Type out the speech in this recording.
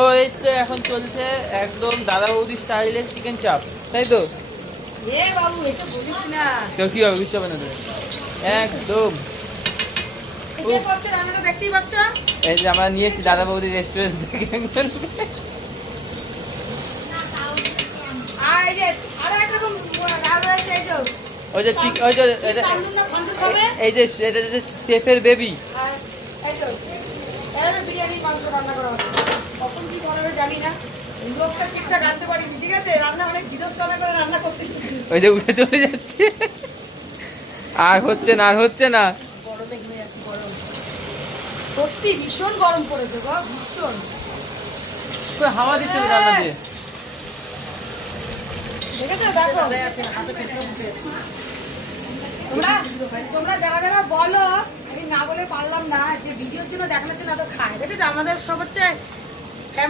তো এই তো এখন চলছে একদম দাদা বৌদি স্টাইলের চিকেন চাপ, তাই তো? এ বাবু এসব বলিস না। তো কি হবে, বুঝতে হবে না তো একদম। কে করছে রান্নাটা দেখতেই পাচ্ছ? এই যে আমরা নিয়েছি দাদা বৌদি রেস্টুরেন্ট থেকে একজন। আর এই যে আরো একটা রকম ডাল রয়েছে এই যে। ওই যে ওই যে তান্দুর না খঞ্জুর হবে? এই যে এটা যে শেফের বেবি। আর এই তো এর বিরিয়ানি মাংস রান্না করা হচ্ছে। কখন কি বানাবে জানি না। লোকটা ঠিকঠাক আনতে পারিনি, ঠিক আছে? রান্না অনেক ধীরস্থনা করে রান্না করতে। ওই যে উঠে চলে যাচ্ছে, আর হচ্ছে না আর হচ্ছে না। গরমে ঘুরে যাচ্ছি গরম। সত্যি ভীষণ গরম পড়েছে গো, ভীষণ। হাওয়া দিচ্ছে তো রান্না দিয়ে। দেখেছো দেখো তোমরা যারা যারা বলো, আমি না বলে পারলাম না যে ভিডিওর জন্য দেখানোর জন্য এত খায়। দেখেছো আমাদের সব হচ্ছে